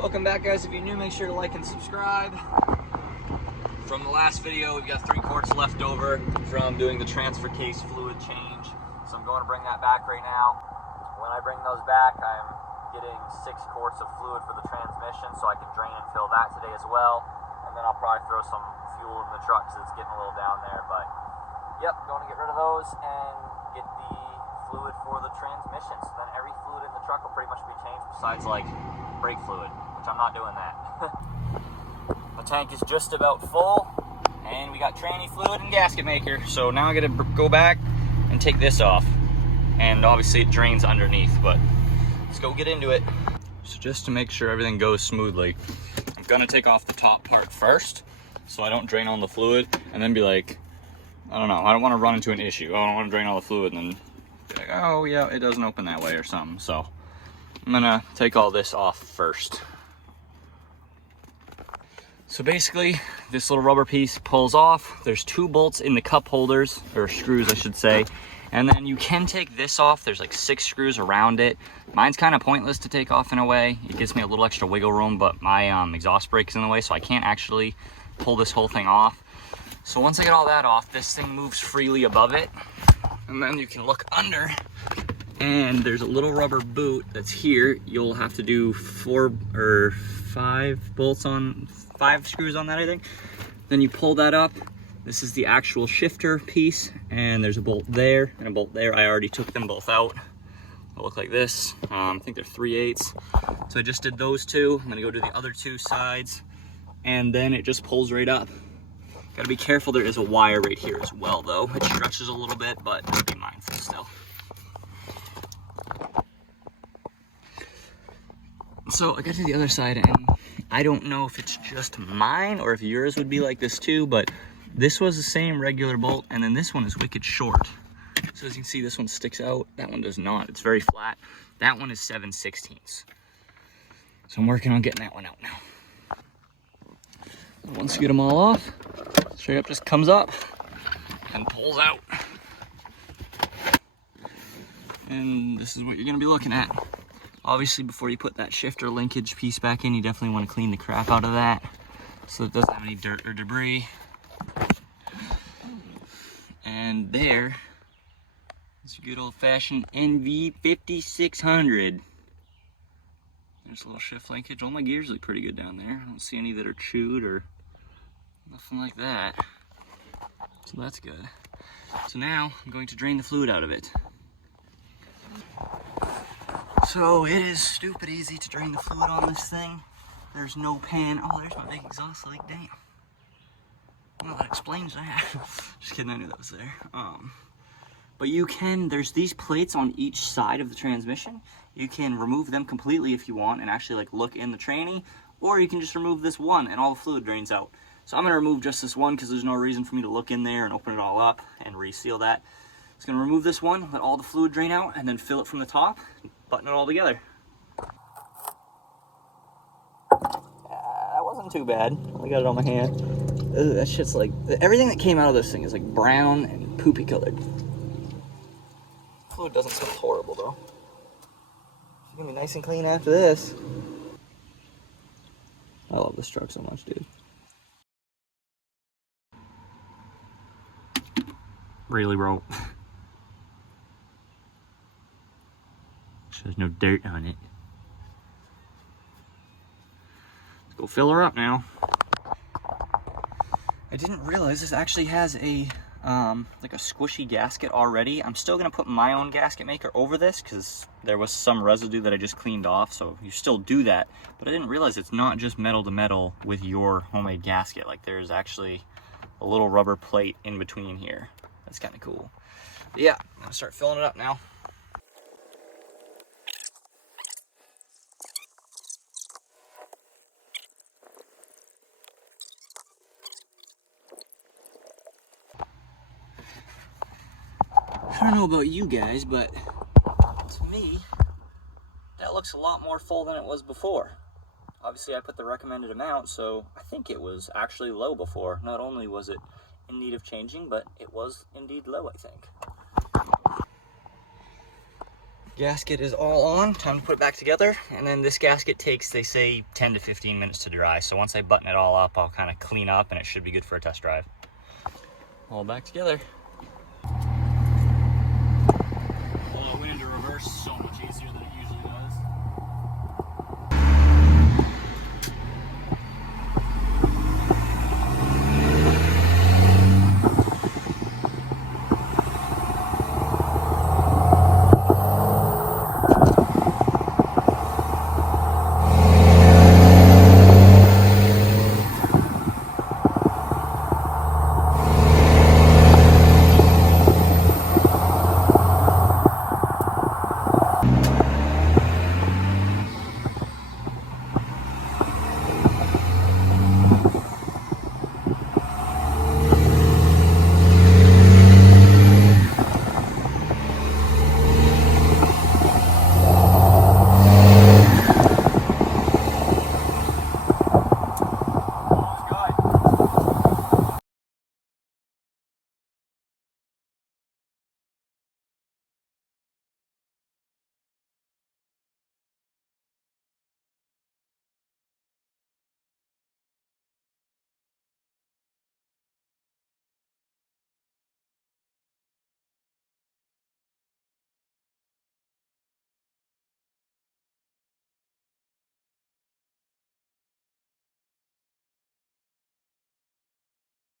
Welcome back, guys. If you're new, make sure to like and subscribe. From the last video, we've got 3 quarts left over from doing the transfer case fluid change. So I'm going to bring that back right now. When I bring those back, I'm getting 6 quarts of fluid for the transmission, so I can drain and fill that today as well. And then I'll probably throw some fuel in the truck because it's getting a little down there. But yep, going to get rid of those and get the fluid for the transmission. So then every fluid in the truck will pretty much be changed besides like brake fluid, which I'm not doing that. The tank is just about full, and we got tranny fluid and gasket maker. So now I gotta go back and take this off. And obviously it drains underneath, but let's go get into it. So just to make sure everything goes smoothly, I'm gonna take off the top part first, so I don't drain all the fluid, and then be like, I don't know, I don't wanna run into an issue. I don't wanna drain all the fluid and then be like, oh yeah, it doesn't open that way or something. So I'm gonna take all this off first. So basically, this little rubber piece pulls off. There's 2 bolts in the cup holders, or screws I should say. And then you can take this off. There's like 6 screws around it. Mine's kind of pointless to take off in a way. It gives me a little extra wiggle room, but my exhaust brake's in the way, so I can't actually pull this whole thing off. So once I get all that off, this thing moves freely above it. And then you can look under, and there's a little rubber boot that's here. You'll have to do 4 or 5 bolts on, 5 screws on that, I think. Then you pull that up. This is the actual shifter piece, and there's a bolt there and a bolt there. I already took them both out. They'll look like this. I think they're 3/8. So I just did those 2. I'm gonna go do the other 2 sides, and then it just pulls right up. Gotta be careful, there is a wire right here as well though. It stretches a little bit, but be mindful still. So I got to the other side, and I don't know if it's just mine or if yours would be like this too, but this was the same regular bolt, and then this one is wicked short. So as you can see, this one sticks out, that one does not. It's very flat. That one is 7/16. So I'm working on getting that one out now. Once you get them all off, straight up just comes up and pulls out. And this is what you're gonna be looking at. Obviously, before you put that shifter linkage piece back in, you definitely want to clean the crap out of that so it doesn't have any dirt or debris. And there is your good old-fashioned NV5600. There's a little shift linkage. All my gears look pretty good down there. I don't see any that are chewed or nothing like that. So that's good. So now I'm going to drain the fluid out of it. So it is stupid easy to drain the fluid on this thing. There's no pan. Oh, there's my big exhaust leak. Damn. Well, that explains that. Just kidding, I knew that was there. But you can, there's these plates on each side of the transmission. You can remove them completely if you want and actually like look in the tranny, or you can just remove this one and all the fluid drains out. So I'm gonna remove just this one because there's no reason for me to look in there and open it all up and reseal that. Just gonna remove this one, let all the fluid drain out, and then fill it from the top, button it all together. That wasn't too bad. I got it on my hand. Ugh, that shit's like, everything that came out of this thing is like brown and poopy colored. Fluid doesn't smell horrible though. It's gonna be nice and clean after this. I love this truck so much, dude. Really, bro. There's no dirt on it. Let's go fill her up now. I didn't realize this actually has a like a squishy gasket already. I'm still gonna put my own gasket maker over this because there was some residue that I just cleaned off, so you still do that. But I didn't realize it's not just metal to metal with your homemade gasket. Like there's actually a little rubber plate in between here. That's kind of cool. But yeah, I'm gonna start filling it up now. I don't know about you guys, but to me, that looks a lot more full than it was before. Obviously, I put the recommended amount, so I think it was actually low before. Not only was it in need of changing, but it was indeed low, I think. Gasket is all on, time to put it back together. And then this gasket takes, they say, 10 to 15 minutes to dry. So once I button it all up, I'll kind of clean up and it should be good for a test drive. All back together.